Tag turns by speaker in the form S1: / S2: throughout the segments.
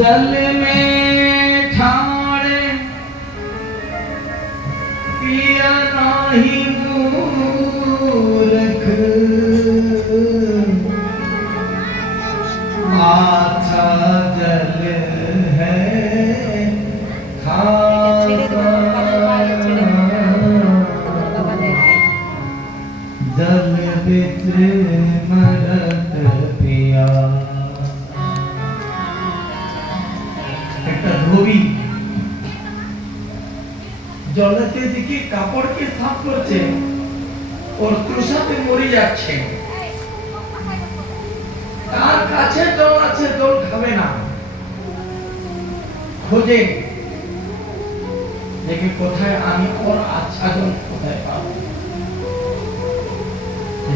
S1: जल में ठाड़े पिया नाही मूरख। माथा जल है जल बिच मरत पिया। ধোবি জলেতে দিকে কাপড়কে সাফ করছে, ওর তৃষাতে মরে যাচ্ছে। তার কাছে জল আছে জল খাবে না। খোঁজে। দেখে কোথায় আমি ওর আচ্ছা জল কোথায় পাবো।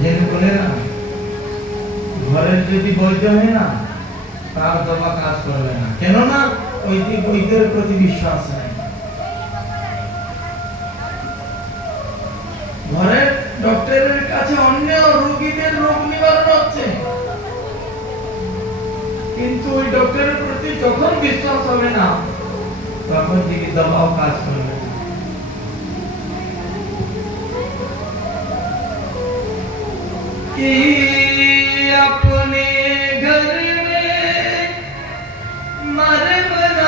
S1: যেন বলে না। ঘরের যদি বৈধ হয় না, তার দবা কাজ করবে না। কেননা ওই দিক বৈদ্যের প্রতি বিশ্বাস নাই ঘরের ডক্টরের কাছে অন্য রোগীদের রোগ নিবারণ হচ্ছে কিন্তু ওই ডক্টরের প্রতি যখন বিশ্বাস হবে না তখন দিকে দবাও কাজ করবে না कि अपने घर में मर्म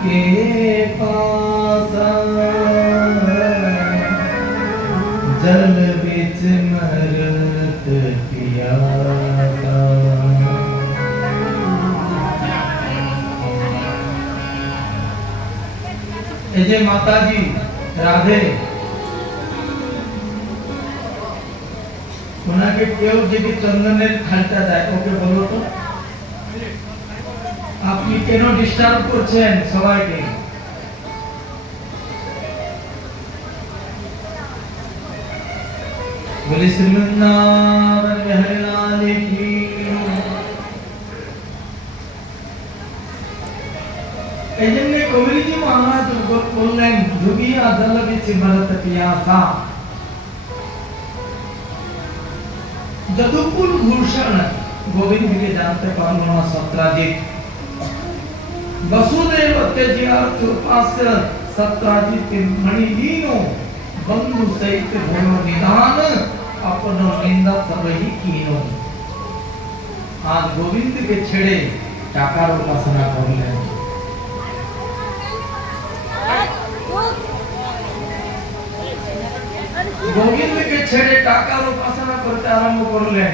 S1: के पास जल बिच मरत पियासा जय माता जी राधे ઓના કે કેવું જે કે ચંદન ને ખાલતા જાય ઓકે બોલો તો আপনি কেন ডিস্টার্ব করছেন সবাইকে? পিয়াসা। যদুকুল ভূষণ গোবিন্দকে জানতে পারল না সত্রাজিৎ ವಸುದೇವ ತ್ಯಜ್ಯಾರ್ಥ ಪಾಸ್ಯ ಸತ್ತಾಜಿತ್ मणि लीनो बंधु सहित भूमि निदान अपनो निंदा सब ही कीनो। आज गोविंद के छेड़े टाकार उपासना कर ले गोविंद के छेड़े टाकार उपासना करते आरंभ कर ले।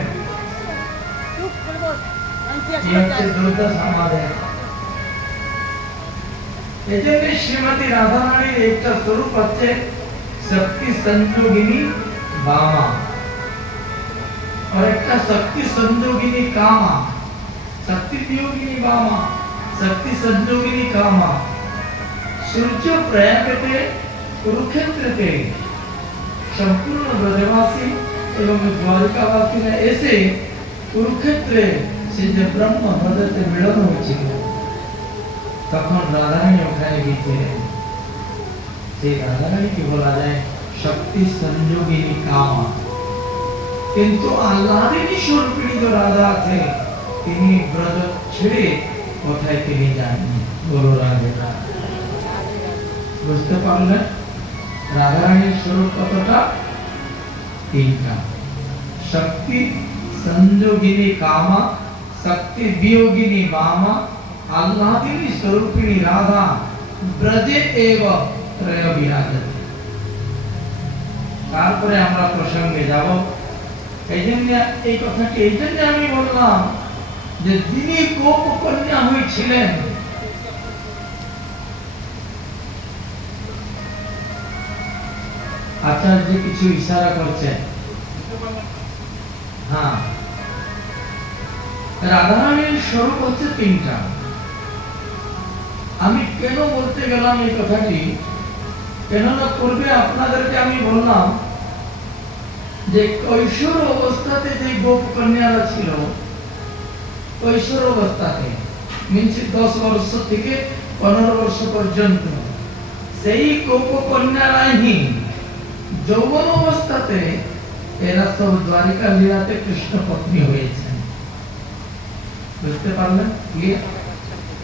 S1: ये तो दुर्दशा मारे है। এজন্য শ্রীমতী রাধারানীর একটা স্বরূপ হচ্ছে শক্তি সংযোগিনী বামা और একটা শক্তি সংযোগিনী কামা শক্তি বিয়োগিনী বামা শক্তি সংযোগিনী কামা সূর্য প্রয়াগতে কুরুক্ষেত্রতে সম্পূর্ণ ব্রজবাসী এবং দ্বারিকাবাসীরা এসে কুরুক্ষেত্রে সে যে ব্রহ্ম ভদতে মিলন হয়েছিল তখন রাধারানী ওখানে গিয়েছিলেন। সেই রাধারানীকে বলা যায়, শক্তি সংযোগিনী কামা। কিন্তু আল্লাহরেরই স্বরূপিণী যে রাধা আছে, তিনি ব্রজ ছেড়ে কোথায় তিনি যাননি? বলো রাধে রাধে। বুঝতে পারলেন রাধারানীর স্বরূপ কতটা? তিনটা। শক্তি সংযোগিনী কামা, শক্তি বিয়োগিনী বামা আল্লাদিনী স্বরূপিণী রাধা ব্রজে এব ত্রয় তারপরে আমরা প্রসঙ্গে যাব এই জন্য এই কথাটি এই জন্য আমি বললাম যে তিনি কোপ কন্যা হয়েছিলেন আচার্য কিছু ইশারা করছেন হ্যাঁ রাধারানীর স্বরূপ হচ্ছে তিনটা আমি কেন বলতে গেলাম এই কথাটি? কেননা পূর্বে আপনাদেরকে আমি বললাম যে কৈশোর অবস্থাতে যে গোপ কন্যারা ছিল, কৈশোর অবস্থাতে, মিনস দশ বর্ষ থেকে পনেরো বর্ষ পর্যন্ত, সেই গোপ কন্যারাই হি। যৌবন অবস্থাতে এরা সব দ্বারিকা লীলাতে কৃষ্ণ পত্নী হয়েছেন। বুঝতে পারলেন? ক্লিয়ার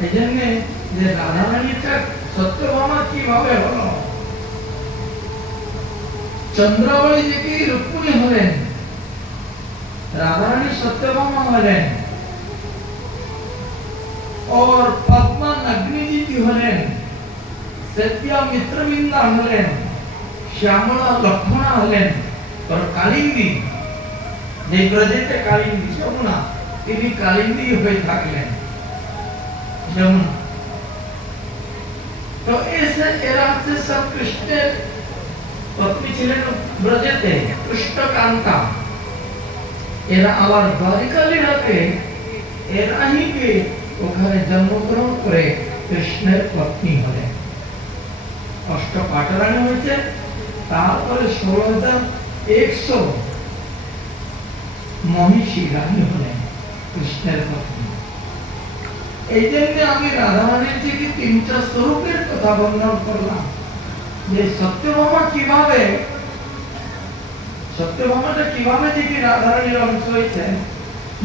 S1: এই জন্যে যে রাধারানীটা সত্যভামা কিভাবে হলো চন্দ্রাবলী যে কি রুক্মিণী হলেন রাধারানী সত্যভামা হলেন और पद्मा नग्नी जी की हलेन सत्या मित्रविंदा हलेन श्यामला लक्ष्मणा हलेन और কালিন্দী যে ব্রজেতে কালিন্দী যমুনা তিনি কালিন্দী হয়ে থাকলেন যমুনা তো এসে এরা হচ্ছে সব কৃষ্ণের পত্নী ছিলেন ব্রজেতে, কৃষ্ণকান্তা। এরা আবার দ্বারিকা লীলাতে এরাই কে ওখানে জন্মগ্রহণ করে কৃষ্ণের পত্নী হলেন। অষ্ট পাটরানি হয়েছে, তারপরে ষোলো হাজার একশো মহিষী রানী হলেন কৃষ্ণের পত্নী। এই জন্য আমি রাধারানীর থেকে তিনটা স্বরূপের কথা বর্ণন করলাম, যে সত্যভামা কীভাবে, সত্যভামাটা কীভাবে যে রাধারানীর অংশ হয়েছে,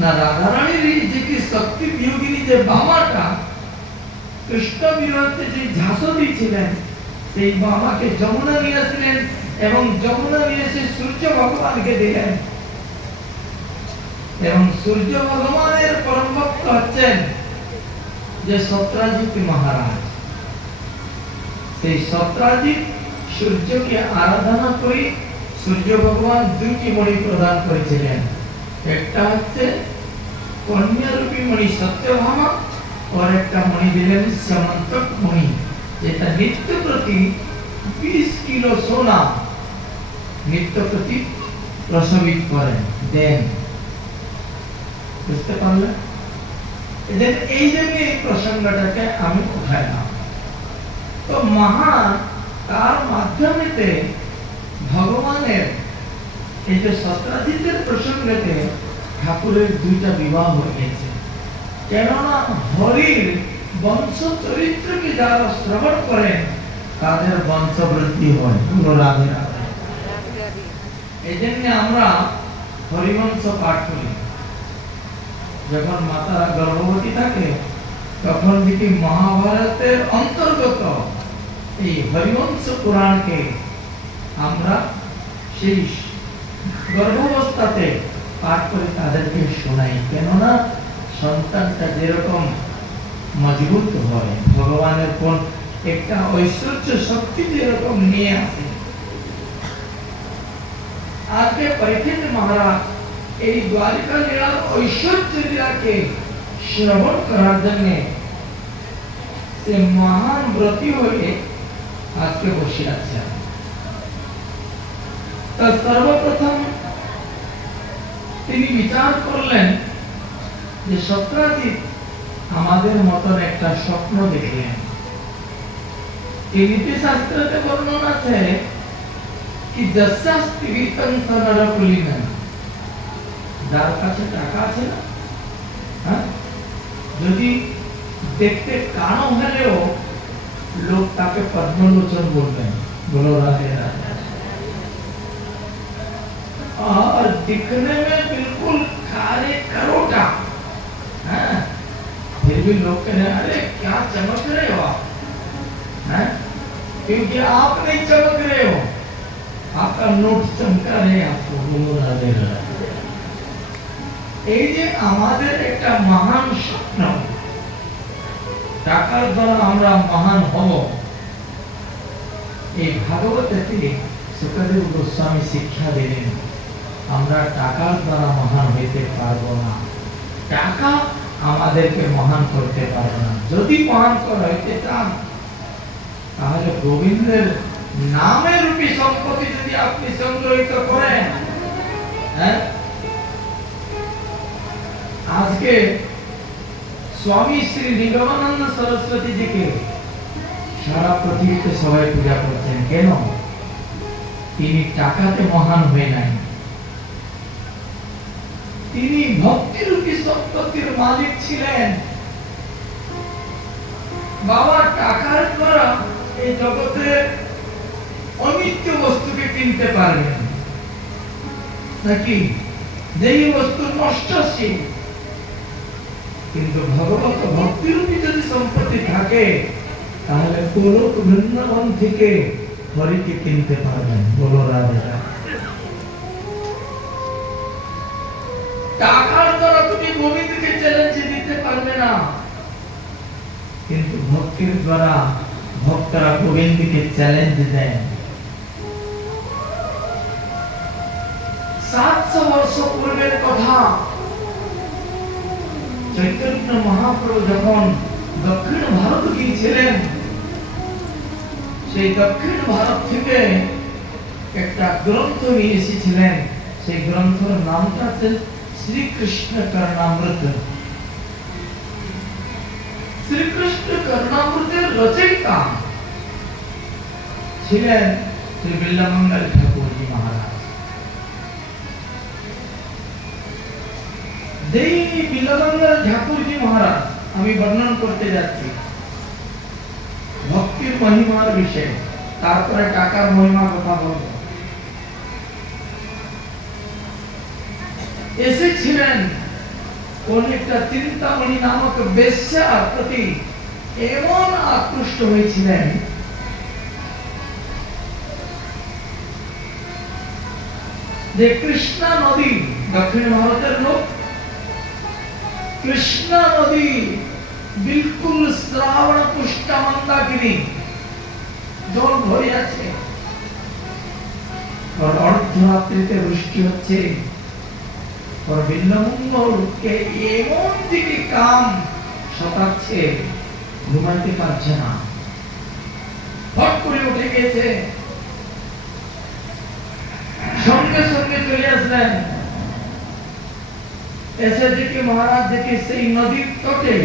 S1: না, রাধারানীর যে কি শক্তি বিয়োগিনী যে বামাটা, কৃষ্ণ বিরোধে যে ঝাঁসদি ছিলেন, সেই বামাকে যমুনা নিয়ে আসলেন এবং যমুনা নিয়ে এসে সূর্য ভগবানকে দিলেন। এবং সূর্য ভগবানের পরম ভক্ত হচ্ছেন যে সত্রাজিৎ মহারাজ? সেই সত্রাজিৎ সূর্যকে আরাধনা করে সূর্য ভগবান দুইটি মণি প্রদান করেছিলেন। একটা হচ্ছে কন্যারূপী মণি সত্যভামা আর একটা মণি দিলেন সমন্তক মণি, যেটা নিত্য প্রতি বিশ কিলো সোনা নিত্য প্রতি প্রসবিত করেন, দেন। বুঝতে পারলেন? এই জন্য এই প্রসঙ্গটাকে আমি তো মহান তার মাধ্যমেতে ভগবানের এই যে সত্রাজিতের প্রসঙ্গেতে ঠাকুরের দুইটা বিবাহ কেননা হরির বংশ চরিত্রকে যারা শ্রবণ করেন তাদের বংশ বৃদ্ধি হয় রাধে রাধে। এই জন্য আমরা হরিবংশ পাঠ করি। যখন মাতারা গর্ভবতী থাকে, তখন যদি মহাভারতের অন্তর্গত, এই হরিবংশ পুরাণকে আমরা সেই গর্ভাবস্থাতে পাঠ করে তাদেরকে শোনাই। কেননা সন্তানটা যেরকম মজবুত হয়, ভগবানের কোন একটা ঐশ্বর্য শক্তি যেরকম নিয়ে আসে। আজকে পরীক্ষিত মহারাজ এই দ্বারিকা লীলার ঐশ্বর্য লীলাকে শ্রবণ করার জন্য সে মহান ব্রতী হয়ে আজকে বসে আছে। তা সর্বপ্রথম তিনি বিচার করলেন যে সত্রাজিৎ আমাদের মতন একটা স্বপ্ন দেখলেন। নীতিশাস্ত্রতে বর্ণন আছে কি যশাস্তি বিতং সনরকুলিমেন যার কাছে টাকা আছে না হ্যাঁ যদি দেখতে কানো হলেও লোক তাকে পদ্মলোচন বলবেন বলো রাধে রাধে और दिखने में बिल्कुल काले करोटा हैं फिर भी लोग कह रहे हैं, अरे क्या चमक रहे हो आप हैं क्योंकि आप नहीं चमक रहे हो आपका नोट चमका रहे हैं आपको बोलो राधे राधे এই যে আমাদের একটা মহান স্বপ্ন টাকার দ্বারা আমরা মহান হব। এই ভাগবতে সুখদেব গোস্বামী শিক্ষা দিলেন, আমরা টাকার দ্বারা মহান হইতে পারব না। টাকা আমাদেরকে মহান করতে পারবে না। যদি মহান করা হইতে চান, তাহলে গোবিন্দের নামের রূপী সম্পত্তি যদি আপনি সংগ্রহিত করেন হ্যাঁ আজকে স্বামী শ্রী নিগমানন্দ সরস্বতী জিকে সারা পৃথিবীতে সবাই পূজা করছেন। কেন? তিনি টাকাতে মহান হয়ে নাই। তিনি ভক্তিরূপী সম্পত্তির মালিক ছিলেন। বাবা, টাকার দ্বারা এই জগতের অনিত্য বস্তুকে কিনতে পারবেন নাকি? যেই বস্তু নষ্টশীল কিন্তু ভগবত ভক্তিরূপী যদি সম্পত্তি থাকে তাহলে গোলক বৃন্দাবন থেকে হরিকে কিনতে পারবেন বলো টাকার দ্বারা তুমি গোবিন্দকে চ্যালেঞ্জ দিতে পারবে না। কিন্তু ভক্তির দ্বারা ভক্তরা গোবিন্দকে চ্যালেঞ্জ দেন সাতশো বর্ষ পূর্বের কথা। চৈতন্য মহাপ্রভু যখন দক্ষিণ ভারত গিয়েছিলেন সেই দক্ষিণ ভারত থেকে একটা গ্রন্থ নিয়ে এসেছিলেন। সেই গ্রন্থের নামটা শ্রীকৃষ্ণ কর্ণামৃত। শ্রীকৃষ্ণ কর্ণামৃতের রচয়িতা ছিলেন শ্রী বিল্লামঙ্গল ঠাকুরজি মহারাজ। যেই বিল্লামঙ্গল ঠাকুরজি মহারাজ, আমি বর্ণন করতে যাচ্ছি। ভক্তির মহিমার তারপরে টাকার কথা বলব। এসেছিলেন কোন একটা চিন্তামণি নামক বেশ্যার প্রতি এমন আকৃষ্ট হয়েছিলেন। যে কৃষ্ণা নদী দক্ষিণ ভারতের লোক নদী বিলকুল শ্রাবণ পুষ্টা মন্দাকিনী জল ভরে আছে। অর্ধরাত্রিতে বৃষ্টি হচ্ছে। এমন দিকে কাম সতাচ্ছে ঘুমাইতে পারছে না। ফট করে উঠে গেছে সঙ্গে সঙ্গে চলে আসলেন। এসে महाराज মহারাজ দেখে সেই নদীর তটে